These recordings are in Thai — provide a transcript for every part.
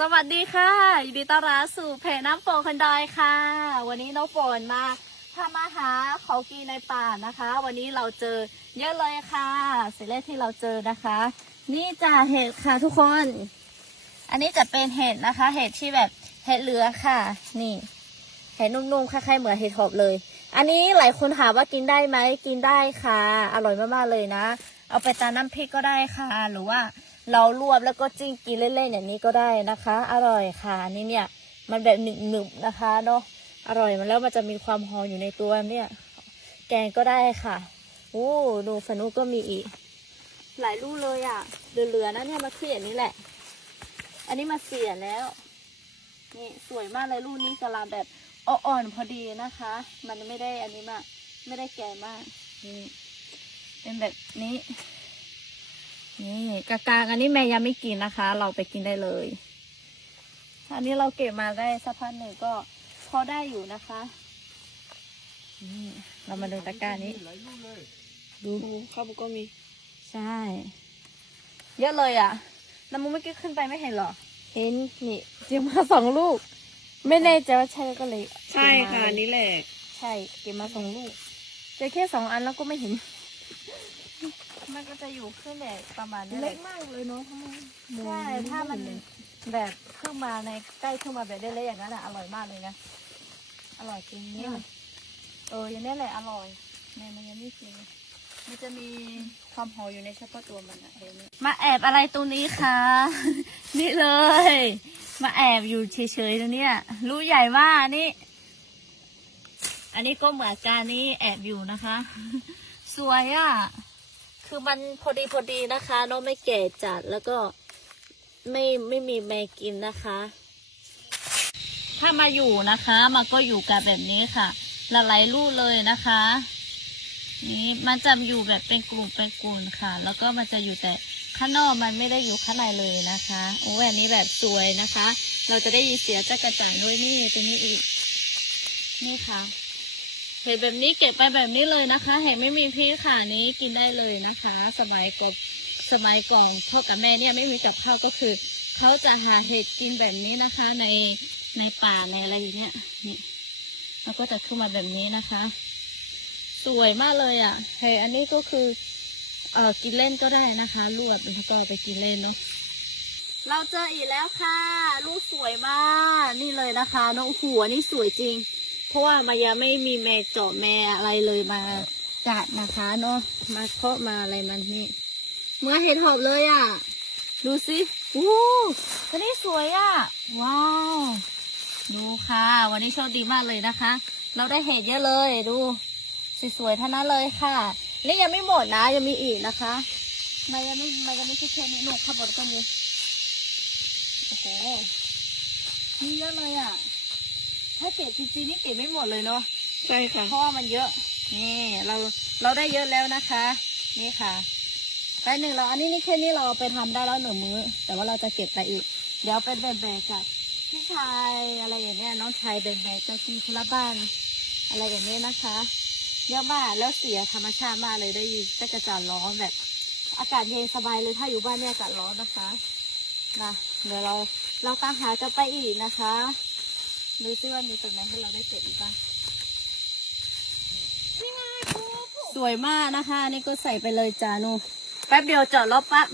สวัสดีค่ะยินดีต้อนรับสู่เพจน้ำฝนคนดอยค่ะ วันนี้น้องฝนมาทำอาหารเขากินในป่านะคะ วันนี้เราเจอเยอะเลยค่ะสิ่งแรกที่เราเจอนะคะ นี่จะเห็ดค่ะทุกคน อันนี้จะเป็นเห็ดนะคะ เห็ดที่แบบเห็ดเหลือค่ะ นี่เห็ดนุ่มๆคล้ายๆเหมือนเห็ดหอบเลย อันนี้หลายคนถามว่ากินได้ไหมกินได้ค่ะ อร่อยมากๆเลยนะ เอาไปตาน้ำพริกก็ได้ค่ะ หรือว่า เราลวกแล้วก็จิ้งกินเล่นๆอย่างนี้ก็ได้นะคะ อร่อยค่ะอันนี้เนี่ย มันแบบหนึบๆนะคะเนาะอร่อยมันแล้วมันจะมีความหอมอยู่ในตัวเนี่ย แกงก็ได้ค่ะโอ้ดูฝนุก็มีอีก หลายลูกเลยอะเหลือๆนะเนี่ยมาเสียนนี่แหละ อันนี้มาเสียแล้วนี่สวยมากเลยลูกนี้กะลาแบบอ่อนๆพอดีนะคะ มันไม่ได้อันนี้มาก ไม่ได้แก่มากนี่เป็นแบบนี้ นี่กากางอันนี้แม่ยังไม่กินนะคะ เราไปกินได้เลยอันนี้เราเก็บมาได้สักพักหนึ่งก็พอได้อยู่นะคะนี่เรามาดูตะกร้านี้ ดูข้าวบุกก็มี ใช่ เยอะเลยอะน้ำมันเมื่อกี้ขึ้นไปไม่เห็นเหรอ เห็นนี่เจียมมาสองลูก ไม่แน่ใจว่าใช่ก็เลย ใช่เก็บมาค่ะอันนี่แหละ ใช่เก็บมาสองลูกเจอแค่สองอันแล้วก็ไม่เห็น มันก็จะอยู่ขึ้นแบบประมาณนี้เลเล็ยกมากเลยเนาะทำไมใช่ถ้ามันแบบขึ้นมาในใกล้ขึ้นมาแบบได้เลยอย่างนั้นอะอร่อยมากเลยนะอร่อยจริงเนี่ยเอออย่างนี้แหละอร่อยในมันยังไม่จริงมันจะมีความหอมอยู่ในเฉพาะตัวมันอะเห็นไหมมาแอบอะไรตรงนี้คะ นี่เลย มาแอบอยู่เฉยๆตรงเนี้ยรู้ใหญ่มากนี่ อันนี้ก็เหมือนกันนี่แอบอยู่นะคะ สวยอะ่ะ คือมันพอดีพอดีนะคะเนาะไม่แก่จัดแล้วก็ไม่ไม่มีแมงกินนะคะ ถ้ามาอยู่นะคะมันก็อยู่กับแบบนี้ค่ะละลายลูกเลยนะคะ นี่มันจะอยู่แบบเป็นกลุ่มเป็นกลุ่มค่ะ แล้วก็มันจะอยู่แต่ข้างนอกมันไม่ได้อยู่ข้างในเลยนะคะโอ้ยอันนี้แบบสวยนะคะ เราจะได้ยินเสียงจักระจั่นด้วยนี่ตรงนี้อีก นี่ค่ะ เห็ดแบบนี้เก็บไปแบบนี้เลยนะคะ เห็ดไม่มีพิษค่ะนี้กินได้เลยนะคะ สมัยกบสมัยก่อนพ่อกับแม่เนี่ยไม่มีกับข้าวก็คือเขาจะหาเห็ดกินแบบนี้นะคะ ในในป่าในอะไรอย่างเงี้ยนี่แล้วก็จะขึ้นมาแบบนี้นะคะ สวยมากเลยอะเห็ดอันนี้ก็คือเออกินเล่นก็ได้นะคะลวกแล้วก็ไปกินเล่นเนาะเราเจออีกแล้วค่ะ ลูกสวยมาก นี่เลยนะคะน้องหัวนี่สวยจริง ราะว่ามายาไม่มีแม่เจาะแม่อะไรเลยมาจัดนะคะเนาะมาเคาะมาอะไรมันนี่เมื่อเห็ดหอบเลยอะ่ะ ดูสิอู้ตัวนี้สวยอะ่ะ ว้าว ดูค่ะ วันนี้โชคดีมากเลยนะคะ เราได้เห็ดเยอะเลยดูสวยๆทั้งนั้นเลยค่ะ นี่ยังไม่หมดนะยังมีอีกนะคะมันยังไม่มันยังไม่ใช่แค่นี้หนูขับบนต้นนี้โอ้โหนี่เยอะเลยอะ ถ้าเก็บจริงๆนี่เก็บไม่หมดเลยเนาะใช่ค่ะเพราะว่ามันเยอะ นี่เราเราได้เยอะแล้วนะคะ นี่ค่ะ ไปหนึ่งเราอันนี้นี่แค่นี้เราเอาไปทำได้แล้วหนึ่งมื้อ แต่ว่าเราจะเก็บไปอีก เดี๋ยวเป็นแบ่งๆกับพี่ชายอะไรอย่างเนี้ยน้องชายแบ่งๆจะกินคนละบ้านอะไรอย่างนี้นะคะเยอะมากแล้วเสียธรรมชาติมากเลยได้ยินแต่กระจาดร้อนแบบ อากาศเย็นสบายเลยถ้าอยู่บ้านเนี่ยอากาศร้อนนะคะนะเดี๋ยวเราเราตามหากันไปอีกนะคะ ดูซิว่ามีตรงไหนให้เราได้เก็บอีกบ้างสวยมากนะคะอันนี่ก็ใส่ไปเลยจ้านูแป๊บเดียวจอดรถปั๊บ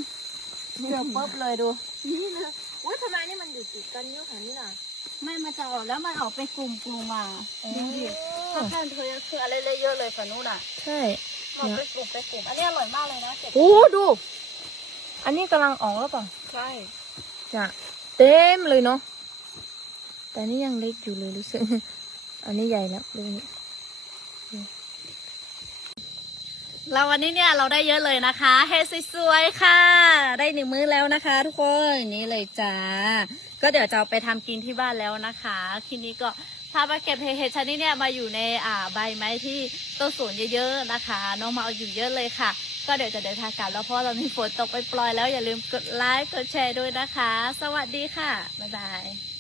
เจอปุ๊บเลยดู นี่นะอุ้ยทำไมนี่มันอยู่ติดกันเยอะขนาดนี้น่ะไม่มันจะออกแล้วมันออกเป็นกลุ่มกลุ่มมาโอ้ดูดิข้าวแกงเธอคืออะไรเลยเยอะเลยฝั่งนู้นอะ ใช่ออกเป็นกลุ่มเป็นกลุ่มอันนี้อร่อยมากเลยนะเก็บโอ้ดู อันนี้กำลังออกแล้วเปล่าใช่ จะเต็มเลยเนาะ แต่นี่ยังเล็กอยู่เลยรู้สึก อันนี้ใหญ่แล้วดูนี่เราวันนี้เนี่ยเราได้เยอะเลยนะคะเห็ดสวยๆค่ะ ได้หนึ่งมื้อแล้วนะคะ ทุกคนนี่เลยจ้าก็เดี๋ยวจะเอาไปทำกินที่บ้านแล้วนะคะทีนี้ก็พามาเก็บเห็ดชนิดเนี่ยมาอยู่ในอ่าใบไม้ที่ต้นสวนเยอะๆนะคะ น้องมาเอาอยู่เยอะเลยค่ะ ก็เดี๋ยวจะเดินทางกลับแล้วเพราะเรามีฝนตกไปปล่อยแล้วอย่าลืมกดไลค์กดแชร์ด้วยนะคะ สวัสดีค่ะบ๊ายบาย